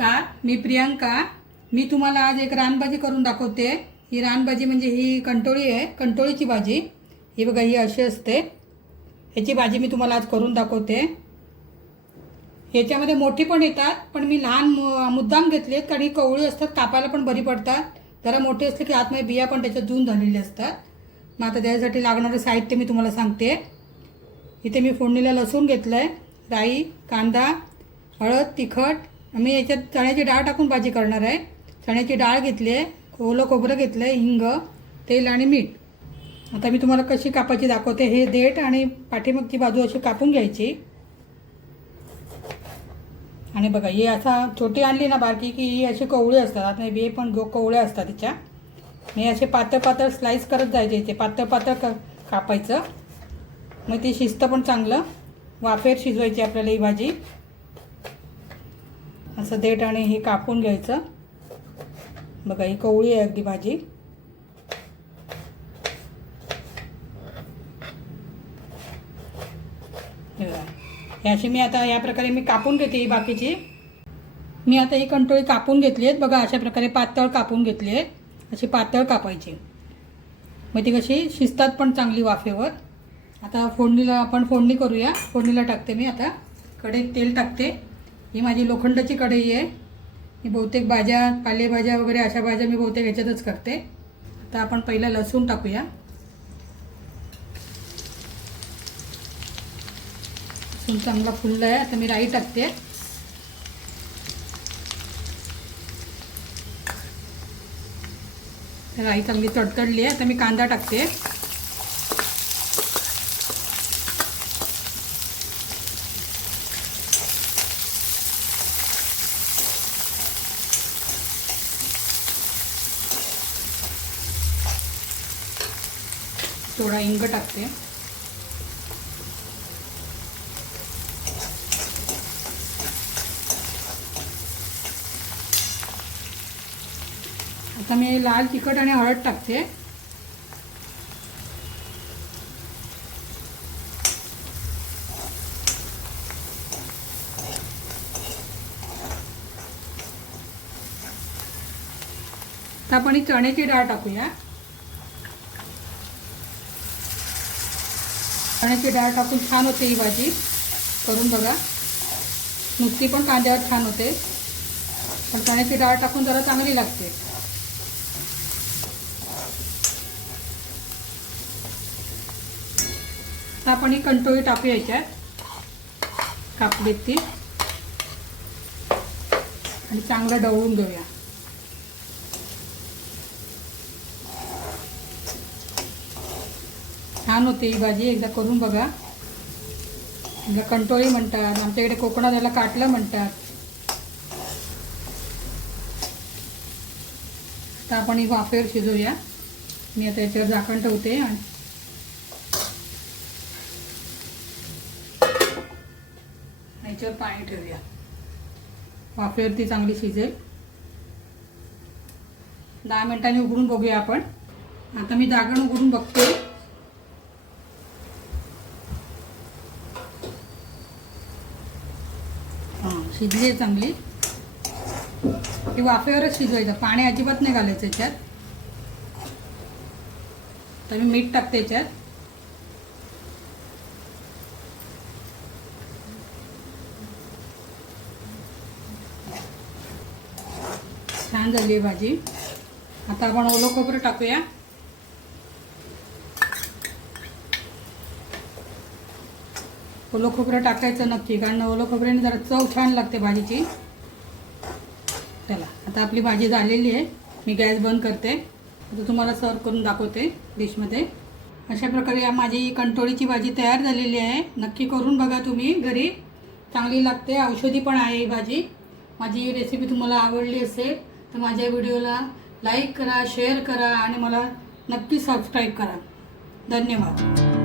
नमस्कार, मी प्रियांका। मी तुम्हाला आज एक रानभाजी करून दाखवते। ही रानभाजी म्हणजे ही कंटोळी आहे, कंटोळीची भाजी। ही बघा, ही अशी असते। ह्याची भाजी मी तुम्हाला आज करून दाखवते। ह्याच्यामध्ये मोठी पण येतात, पण मी लहान मुद्दाम घेतलेत कारण ही कवळी असतात, कापायला पण बरी पडतात। जरा मोठी असली की आतमध्ये बिया पण त्याच्यात जून झालेले असतात। मग आता त्यासाठी लागणारे साहित्य मी तुम्हाला सांगते। इथे मी फोडणीला लसूण घेतलंय, राई, कांदा, हळद, तिखट। मी याच्यात चण्याची डाळ टाकून भाजी करणार आहे। चण्याची डाळ घेतली आहे, ओलं खोबरं घेतलं आहे, हिंग, तेल आणि मीठ। आता मी तुम्हाला कशी कापायची दाखवते। हे देठ आणि पाठीमागची बाजू अशी कापून घ्यायची। आणि बघा, ही असा छोटी आणली ना बारकी की ही अशी कवळी असतात, आता बे पण कवळ्या असतात तिच्या। मी असे पातळ पातळ स्लाइस करत जायचे, इथे पातळ पातळ कापायचं। मग ती शिजतं पण चांगलं। वाफेवर शिजवायची आपल्याला ही भाजी। असं देठ आणि हे कापून घ्यायचं। बघा, ही कवळी आहे अगदी भाजी। हे अशी मी आता या प्रकारे मी कापून घेते ही बाकीची। मी आता ही कंटोळी कापून घेतली आहेत। बघा, अशा प्रकारे पातळ कापून घेतली आहेत, अशी पातळ कापायची। मग ती कशी शिजतात पण चांगली वाफेवर। आता फोडणीला आपण फोडणी करूया। फोडणीला टाकते मी आता कढईत तेल टाकते। ही माझी लोखंडाची कढई आहे। मी बहुतेक भाज्या, पालेभाज्या वगैरे अशा भाज्या मी बहुतेक ह्याच्यातच करते। आता आपण पहिला लसूण टाकूया। लसूण चांगला फुलला आहे। आता मी राई टाकते। राई चांगली तडतडली आहे। आता मी कांदा टाकते। थोडा हिंग टाकते। आता मी लाल तिखट आणि हळद टाकते। आता आपण ही चण्याची डाळ टाकूया। चण्याची डाळ टाकून छान होते ही भाजी, करून बघा। नुसती पण कांद्यावर छान होते, पण चण्याची डाळ टाकून जरा चांगली लागते। आता आपण ही कंटोळी टाकूया याच्यात, कापलीत ती, आणि चांगलं ढवळून घेऊया। छान होते ही भाजी, एकदा करून बघा। याला कंटोळी म्हणतात, आमच्याकडे कोकणात याला काटलं म्हणतात। आता आपण ही वाफेवर शिजवूया। मी आता याच्यावर झाकण ठेवते आणि याच्यावर पाणी ठेवूया। वाफेवर ती चांगली शिजेल। 10 मिनिटांनी उघडून बघूया आपण। आता मी झाकण उघडून बघते। शिजली आहे चांगली। ती वाफेवरच शिजवायचं, पाणी अजिबात नाही घालायचं याच्यात। तर मी मीठ टाकते याच्यात। छान झाली आहे भाजी। आता आपण ओलं खोबरं टाकूया। ओलं खोबरं टाकायचं नक्की, कारण ओलं खोबऱ्याने जरा चव छान लागते भाजीची। चला, आता आपली भाजी झालेली आहे। मी गॅस बंद करते। आता तुम्हाला सर्व करून दाखवते डिशमध्ये। अशा प्रकारे माझी कंटोळीची भाजी तयार झालेली आहे। नक्की करून बघा तुम्ही घरी, चांगली लागते, औषधी पण आहे ही भाजी। माझी ही रेसिपी तुम्हाला आवडली असेल तर माझ्या व्हिडिओला लाईक करा, शेअर करा आणि मला नक्की सबस्क्राईब करा। धन्यवाद।